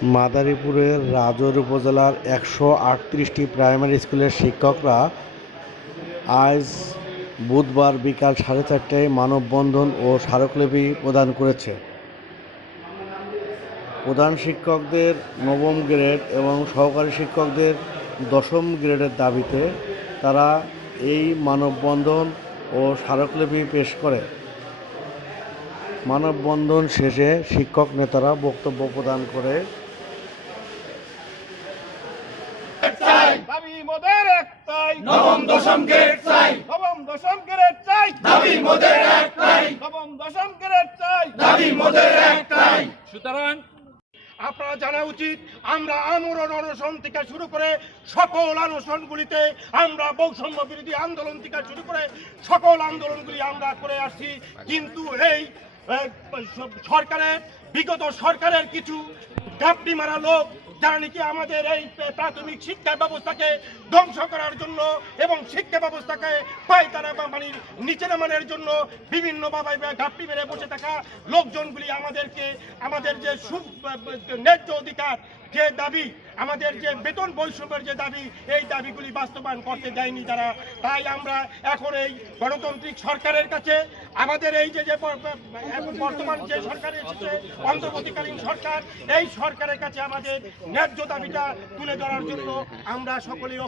মাদারীপুরের রাজৈর উপজেলার ১৩৮টি প্রাইমারি স্কুলের শিক্ষকরা আজ বুধবার বিকাল ৪:৩০টায় মানববন্ধন ও স্মারকলিপি প্রদান করেছে। প্রধান শিক্ষকদের নবম গ্রেড এবং সহকারী শিক্ষকদের দশম গ্রেডের দাবিতে তারা এই মানববন্ধন ও স্মারকলিপি পেশ করে। মানববন্ধন শেষে শিক্ষক নেতারা বক্তব্য প্রদান করে। দাবি মোদের একটাই, নবম দশম গ্রেড চাই, নবম দশম গ্রেড চাই, দাবি মোদের একটাই, নবম দশম গ্রেড চাই, দাবি মোদের একটাই। সুতরাং আপনারা জানা উচিত, আমরা আমরণ অনশন থেকে শুরু করে সকল অনশনগুলিতে, আমরা বৈষম্য বিরোধী আন্দোলন থেকে শুরু করে সকল আন্দোলনগুলি আমরা করে আসছি। কিন্তু এই সরকারের, বিগত সরকারের কিছু ঘাপটি মারা লোক যারা নাকি আমাদের এই প্রাথমিক শিক্ষা ব্যবস্থাকে ধ্বংস করার জন্য এবং শিক্ষা ব্যবস্থাকে পায়তারা মানে নিচে নামানোর জন্য বিভিন্নভাবে ঘাপটি মেরে বসে থাকা লোকজনগুলি আমাদেরকে আমাদের যে ন্যায্য অধিকার, যে দাবি, আমাদের যে বেতন বৈষম্যের যে দাবি, এই দাবিগুলি বাস্তবায়ন করতে দেয়নি তারা। তাই আমরা এখন এই গণতান্ত্রিক সরকারের কাছে, আমাদের এই যে বর্তমান যে সরকার এসেছে, অন্তর্বর্তীকালীন সরকার, এই সরকারের কাছে আমাদের ন্যায্য দাবিটা তুলে ধরার জন্য আমরা সকলেই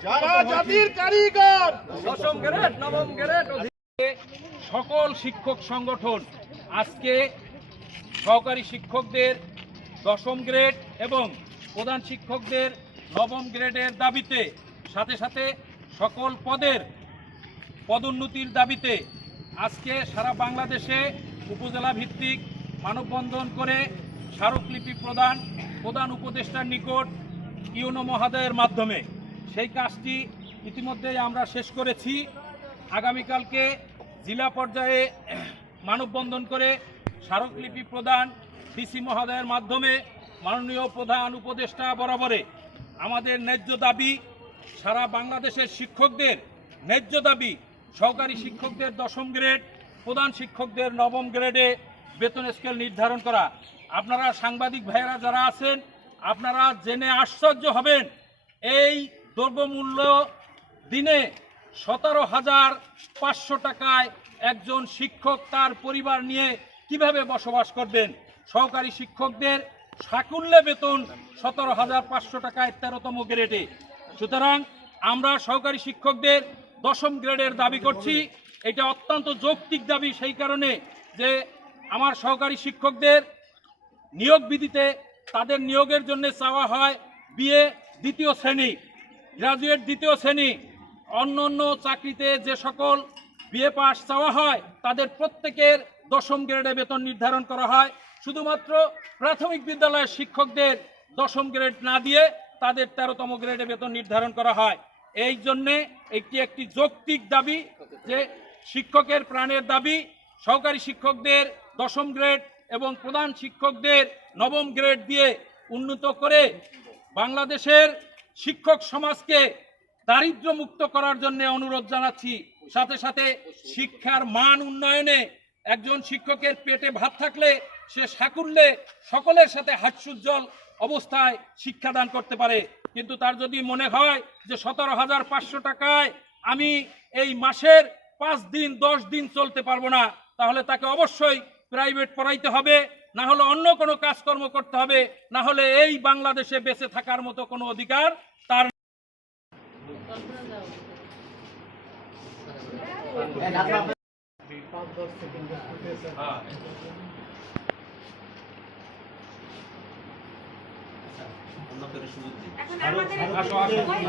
জাতির কারিগর দশম গ্রেড, নবম গ্রেড সকল শিক্ষক সংগঠন আজকে সহকারী শিক্ষকদের দশম গ্রেড এবং প্রধান শিক্ষকদের নবম গ্রেডের দাবিতে, সাথে সাথে সকল পদের পদোন্নতির দাবিতে আজকে সারা বাংলাদেশে উপজেলা ভিত্তিক মানববন্ধন করে স্মারকলিপি প্রধান উপদেষ্টার নিকট ইউনো মহোদয়ের মাধ্যমে সেই কাজটি ইতিমধ্যেই আমরা শেষ করেছি। আগামীকালকে জেলা পর্যায়ে মানববন্ধন করে স্মারকলিপি প্রদান ডিসি মহোদয়ের মাধ্যমে মাননীয় প্রধান উপদেষ্টা বরাবরে আমাদের ন্যায্য দাবি, সারা বাংলাদেশের শিক্ষকদের ন্যায্য দাবি, সহকারী শিক্ষকদের দশম গ্রেড, প্রধান শিক্ষকদের নবম গ্রেডে বেতন স্কেল নির্ধারণ করা। আপনারা সাংবাদিক ভাইয়েরা যারা আছেন, আপনারা জেনে আশ্চর্য হবেন, এই দ্রব্যমূল্য দিনে 17,500 টাকায় একজন শিক্ষক তার পরিবার নিয়ে কিভাবে বসবাস করবেন। সহকারী শিক্ষকদের সাকুল্যে বেতন 17,500 টাকায় 13তম গ্রেডে। সুতরাং আমরা সহকারী শিক্ষকদের দশম গ্রেডের দাবি করছি। এটা অত্যন্ত যৌক্তিক দাবি, সেই কারণে যে আমার সহকারী শিক্ষকদের নিয়োগ বিধিতে তাদের নিয়োগের জন্য চাওয়া হয় বিএ দ্বিতীয় শ্রেণী, গ্রাজুয়েট দ্বিতীয় শ্রেণী। অন্য অন্য চাকরিতে যে সকল বিএ পাস চাওয়া হয় তাদের প্রত্যেকের দশম গ্রেডে বেতন নির্ধারণ করা হয়। শুধুমাত্র প্রাথমিক বিদ্যালয়ের শিক্ষকদের দশম গ্রেড না দিয়ে তাদের 13তম গ্রেডে বেতন নির্ধারণ করা হয়। এই জন্যে একটি যৌক্তিক দাবি, যে শিক্ষকের প্রাণের দাবি, সহকারী শিক্ষকদের দশম গ্রেড এবং প্রধান শিক্ষকদের নবম গ্রেড দিয়ে উন্নত করে বাংলাদেশের শিক্ষক সমাজকে দারিদ্র্য মুক্ত করার জন্য অনুরোধ জানাচ্ছি। সাথে সাথে শিক্ষার মান উন্নয়নে একজন শিক্ষকের পেটে ভাত থাকলে সে সাকুল্যে সকলের সাথে হাস্যোজ্জ্বল অবস্থায় শিক্ষাদান করতে পারে। কিন্তু তার যদি মনে হয় যে 17,500 টাকায় আমি এই মাসের 5 দিন 10 দিন চলতে পারবো না, তাহলে তাকে অবশ্যই প্রাইভেট পড়াইতে হবে, না হলে অন্য কোনো কাজকর্ম করতে হবে, না হলে এই বাংলাদেশে বেঁচে থাকার মতো কোনো অধিকার তার। এখন আমাদের